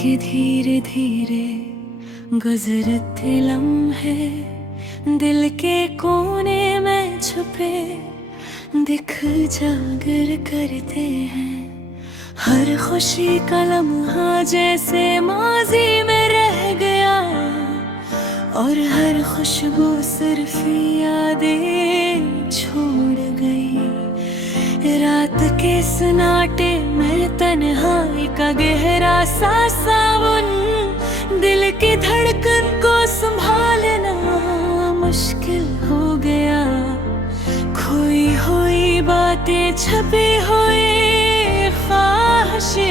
के धीरे धीरे गुजरते लम्हे दिल के कोने में छुपे दिख जागर करते हैं। हर खुशी का लम्हा जैसे माजी में रह गया और हर खुशबू सिर्फ यादें छोड़ गई। रात के सन्नाटे में तन्हाई का गहरा सा सावन, दिल की धड़कन को संभालना मुश्किल हो गया। खोई हुई बातें, छपी हुई ख्वाहिशें,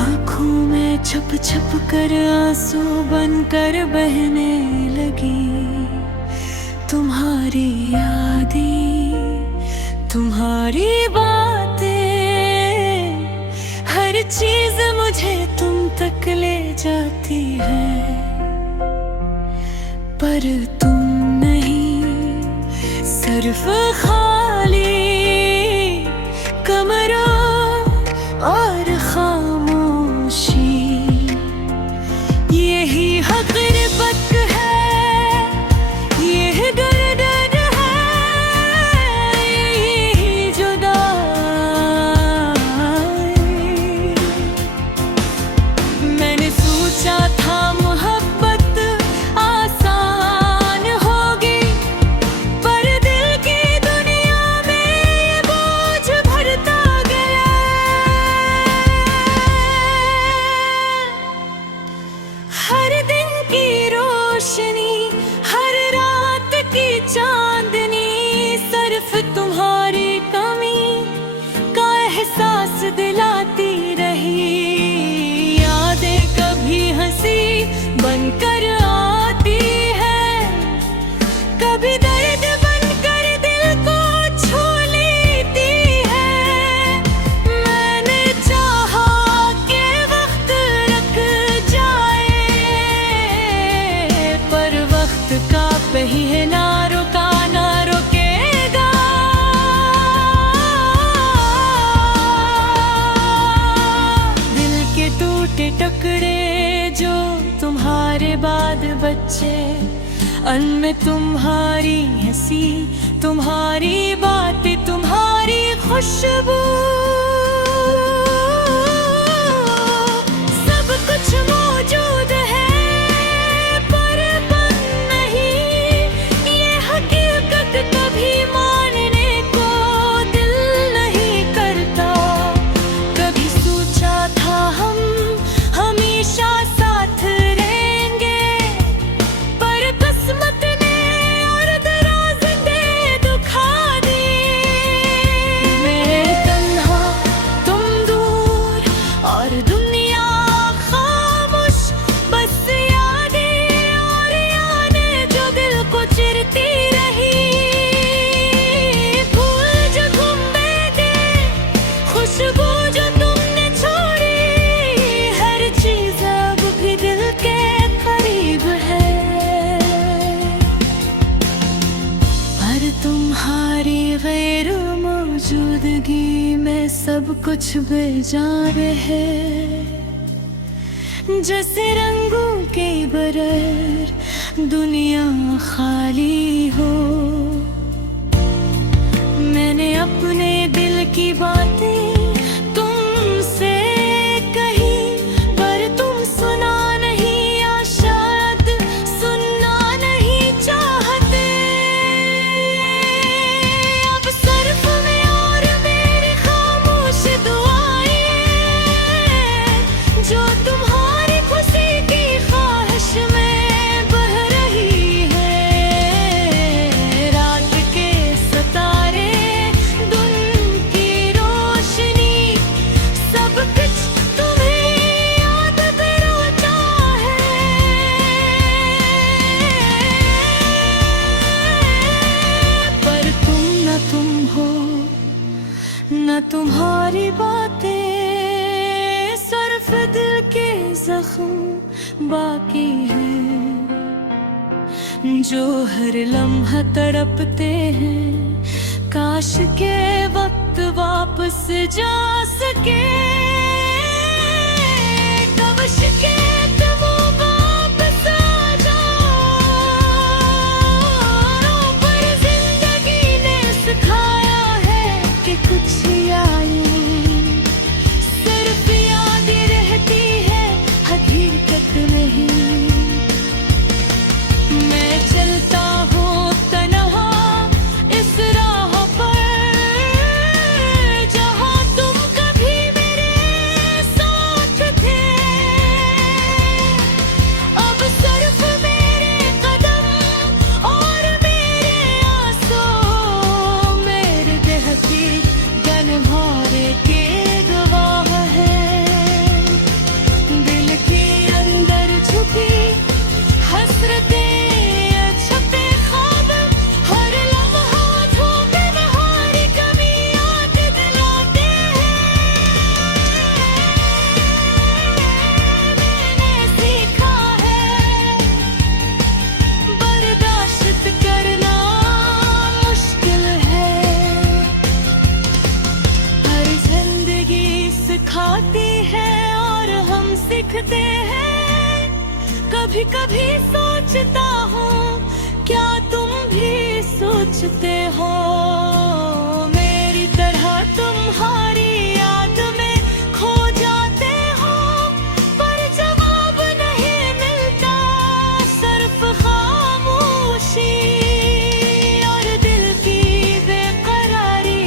आँखों में छप छप कर आंसू बनकर बहने लगी। तुम्हारी यादें, तुम्हारी बातें, हर चीज मुझे तुम तक ले जाती है, पर तुम नहीं। सिर्फ खाली कमरों और खामोशी, यही हक़ीक़त है, यही दर्द है, यही जुदाई। मैंने सोचा था मोहब्बत आसान होगी, पर दिल की दुनिया में ये बोझ भरता गया। हर दिन की रोशनी, हर रात की चांदनी, सिर्फ तुम्हारी कमी का एहसास दिलाती रही। यादें कभी हंसी बनकर आती है, कभी दर्द बनकर दिल को छू लेती है। मैंने चाहा कि वक्त रुक जाए, पर वक्त का पहिया ना रुका, ना रुकेगा। दिल के टूटे टुकड़े जो तुम्हारे बाद बच्चे, उनमें तुम्हारी हंसी, तुम्हारी बातें, तुम्हारी खुशबू, सब कुछ मौजूद है, पर पल नहीं। ये हकीकत कभी मानने को दिल नहीं करता। कभी सोचा था हम हमेशा साथ रहेंगे, पर किस्मत ने और दराज़ें दुखा दी। मैं तन्हा, तुम दूर और दुनिया खामोश, बस यादें और यादें जो दिल को चिरती रही। फूल जो तुम बेटे, खुशबू जो तुमने छोड़ी, हर चीज अब भी दिल के करीब है, पर तुम्हारी गैर मौजूदगी में सब कुछ बेजान है। जैसे रंगों के बगैर दुनिया खाली हो। मैंने अपने दिल की बातें तुमसे कही, पर तुम सुना नहीं, या शायद सुनना नहीं चाहते। अब सिर्फ मैं और मेरी खामोश दुआएं, जो तुम्हारी खुशी की ख्वाहिश में बह रही है। रात के सितारे, दिन की रोशनी, सब कुछ तुम्हें याद दिलाता है, पर तुम न तुम हो, न तुम्हारी बातें, सिर्फ दिल के जख्म बाकी हैं, जो हर लम्हा तड़पते हैं। काश के वक्त वापस जा सके। शिकायत वो वापस आ जाओ, पर जिंदगी ने सिखाया है कि कुछ यादें सिर्फ याद रहती है, हकीकत नहीं। मैं चलता हूँ तन्हा इस राह पर, जहाँ तुम कभी मेरे साथ थे। अब सिर्फ मेरे कदम और मेरे आंसू मेरे देह की गनहारे के गवाह है। दिल के अंदर छुपी हसरतें, छपे ख्वाब, हर लम्हा धोखे बहारी कभी याद दिलाते हैं। मैंने सीखा है बर्दाश्त करना मुश्किल है, हर जिंदगी सिखाती है और हम सीखते हैं। कभी कभी सोचता हूँ क्या तुम भी सोचते हो, मेरी तरह तुम्हारी याद में खो जाते हो, पर जवाब नहीं मिलता, सिर्फ खामोशी और दिल की बेकरारी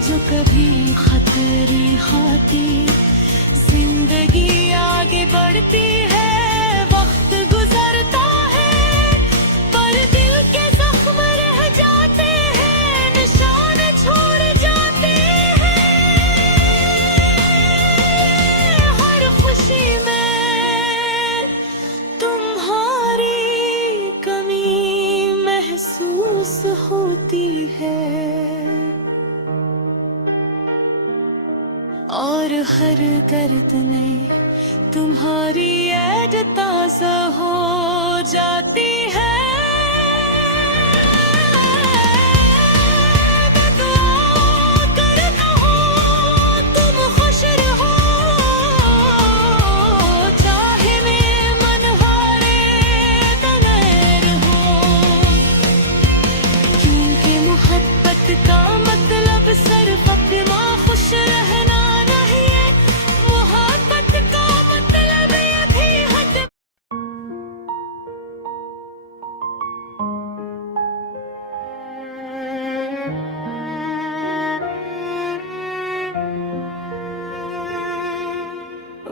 जो कभी खतरे खाती। जिंदगी आगे बढ़ती है, वक्त गुजरता है, पर दिल के जख्म रह जाते हैं, निशान छोड़ जाते हैं। हर खुशी में तुम्हारी कमी महसूस होती है, और हर दर्द में तुम्हारी याद ताज़ा हो जाती है। मैं दुआ करता हूँ तुम खुश रहो, चाहे मैं मनहारे तन्हाई रहूं, क्योंकि मोहब्बत का मतलब सिर्फ अपना खुश रहना नहीं है, मोहब्बत का मतलब ये भी हद।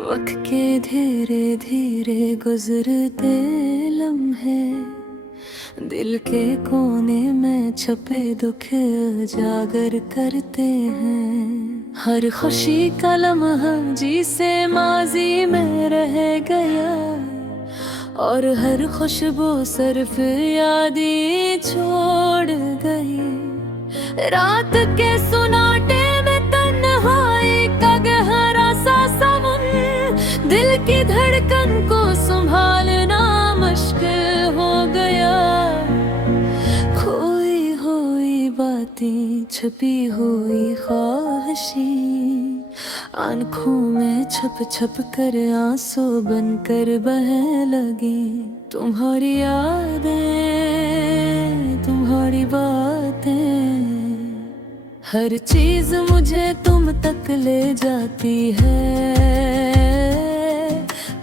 वक्त के धीरे धीरे गुजरते लम्हे, दिल के कोने में छपे दुख उजागर करते हैं। हर खुशी का लम्हा जिसे माजी में रह गया, और हर खुशबू सिर्फ यादें छोड़ गई। रात के सुनाटे में तन्हाई का गहरा सा समुन, दिल की धड़कन को संभालना मुश्किल हो गया। खोई हुई बातें, छुपी हुई ख्वाहिशें, आंखों में छप छप कर आंसू बनकर बह लगे। तुम्हारी यादें, तुम्हारी बातें, हर चीज मुझे तुम तक ले जाती है,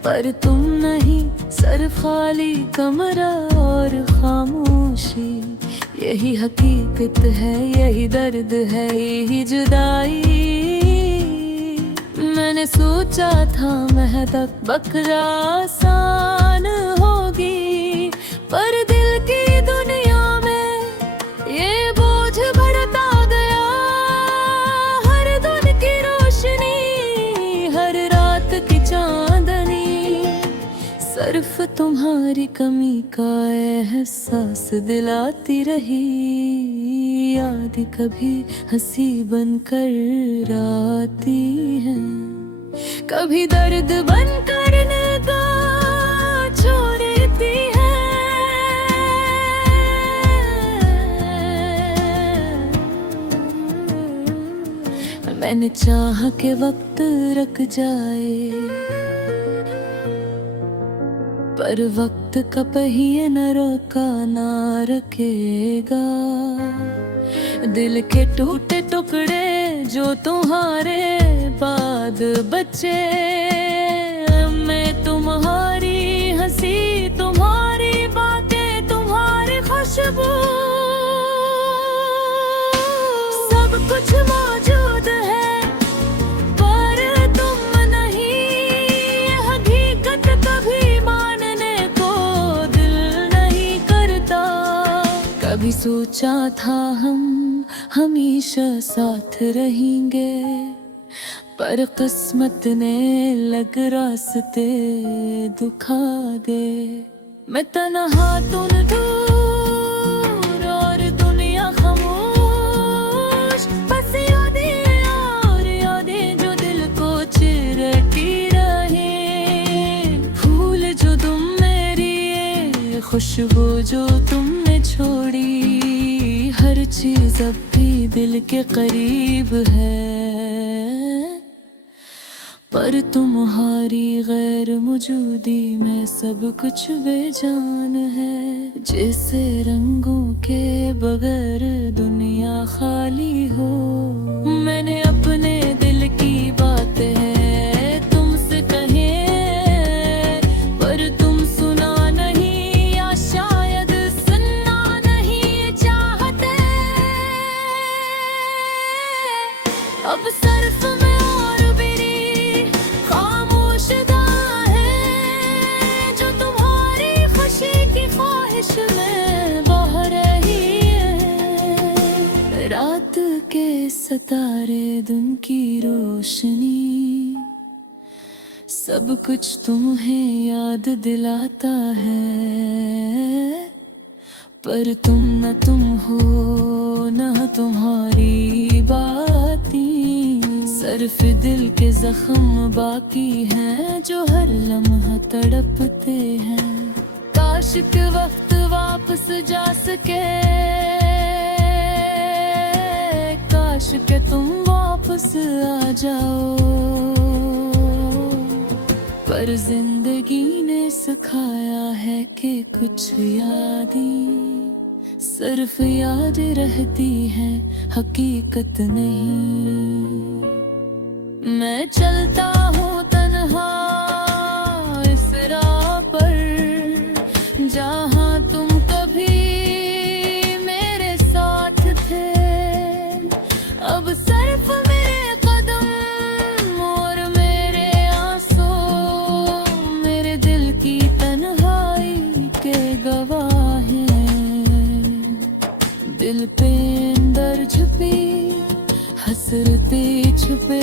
पर तुम नहीं, सिर्फ खाली कमरा और खामोशी। यही हकीकत है, यही दर्द है, यही जुदाई। मैंने सोचा था मेहनत बकरा आसान होगी, पर दिल की दुनिया में ये बोझ बढ़ता गया। हर दिन की रोशनी, हर रात की चांदनी, सिर्फ तुम्हारी कमी का एहसास दिलाती रही। याद कभी हंसी बनकर आती है, कभी दर्द बनकर निगाह छोड़ती है। मैंने चाहा कि वक्त रुक जाए, पर वक्त का पहिए न रोका ना रखेगा। दिल के टूटे टुकड़े जो तुम्हारे बाद बचे, मैं तुम्हारी हंसी, तुम्हारी बातें, तुम्हारी खुशबू, सब कुछ मौजूद है पर तुम नहीं। ये हकीकत कभी मानने को दिल नहीं करता। कभी सोचा था हम हमेशा साथ रहेंगे, पर किस्मत ने लग रास्ते दुखा दे। मैं तन्हा तुम दूर और दुनिया खामोश, बस यादें और यादें जो दिल को चिरती रहे। फूल जो तुम मेरी, खुशबू जो तुमने छोड़ी, हर चीज अब भी दिल के करीब है। पर तुम्हारी गैर मौजूदी में सब कुछ बेजान है। जैसे रंगों के बगैर दुनिया खाली हो। मैंने अपने दिल की बातें तुमसे कहे, पर तुम सुना नहीं या शायद सुनना नहीं चाहते। अब सिर्फ मैं और मेरी खामोशदा है, जो तुम्हारी खुशी की ख्वाहिश में बह रही है। रात के सितारे, दिन की रोशनी, सब कुछ तुम्हें याद दिलाता है। पर तुम न तुम हो, न तुम्हारी बातें, सिर्फ दिल के जख्म बाकी हैं जो हर लम्हा तड़पते हैं। काश के वक्त वापस जा सके, काश के तुम वापस आ जाओ। पर जिंदगी ने सिखाया है कि कुछ यादें सिर्फ याद रहती है, हकीकत नहीं। मैं चलता हूँ तन्हा इस राह पर, जहाँ तुम कभी मेरे साथ थे। अब सिर्फ मेरे कदम और मेरे आंसू, मेरे दिल की तन्हाई के गवाह हैं। दिल पे अंदर छुपी हसरते छुपे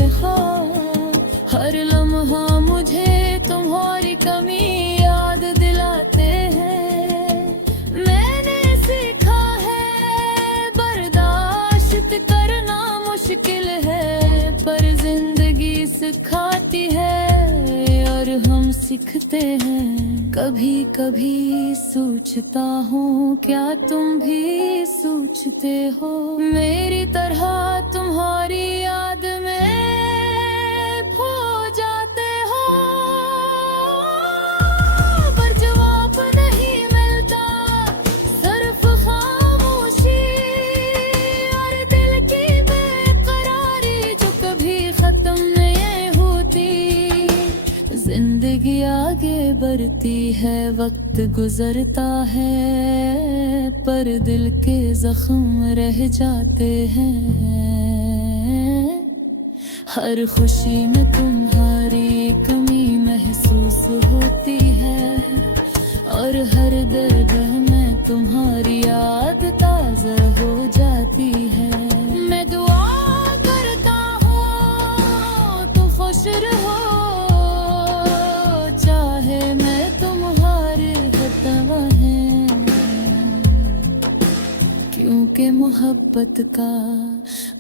हर लम्हा मुझे तुम्हारी कमी याद दिलाते हैं। मैंने सीखा है बर्दाश्त करना मुश्किल है, पर जिंदगी सिखाती है और हम सीखते हैं। कभी कभी सोचता हूँ क्या तुम भी सोचते हो, मेरी तरह तुम्हारी याद में खो जाते हो। पर जवाब नहीं मिलता, सिर्फ खामोशी और दिल की बेकरारी जो कभी खत्म नहीं होती। जिंदगी आगे बढ़ती है, वक्त गुजरता है, पर दिल के जख्म रह जाते हैं। हर खुशी में तुम्हारी कमी महसूस होती है, और हर दर्द में तुम्हारी याद ताज़ा हो जाती है। मैं दुआ करता हूँ तो खुश रहो, चाहे मैं तुम्हारे खतवा है। क्योंकि मोहब्बत का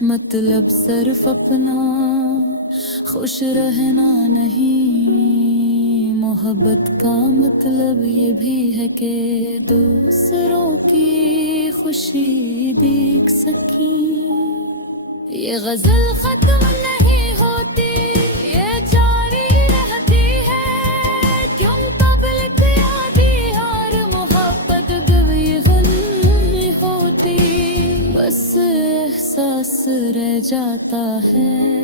मतलब सिर्फ अपना खुश रहना नहीं, मोहब्बत का मतलब ये भी है कि दूसरों की खुशी देख सकी। ये गजल खत्म नहीं होती, ये जारी रहती है, क्यों तब लिख याद रह जाता है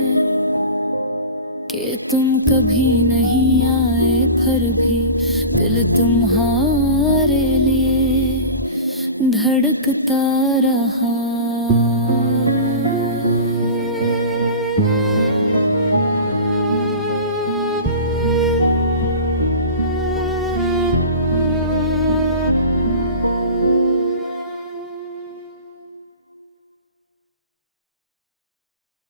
कि तुम कभी नहीं आए, फिर भी दिल तुम्हारे लिए धड़कता रहा।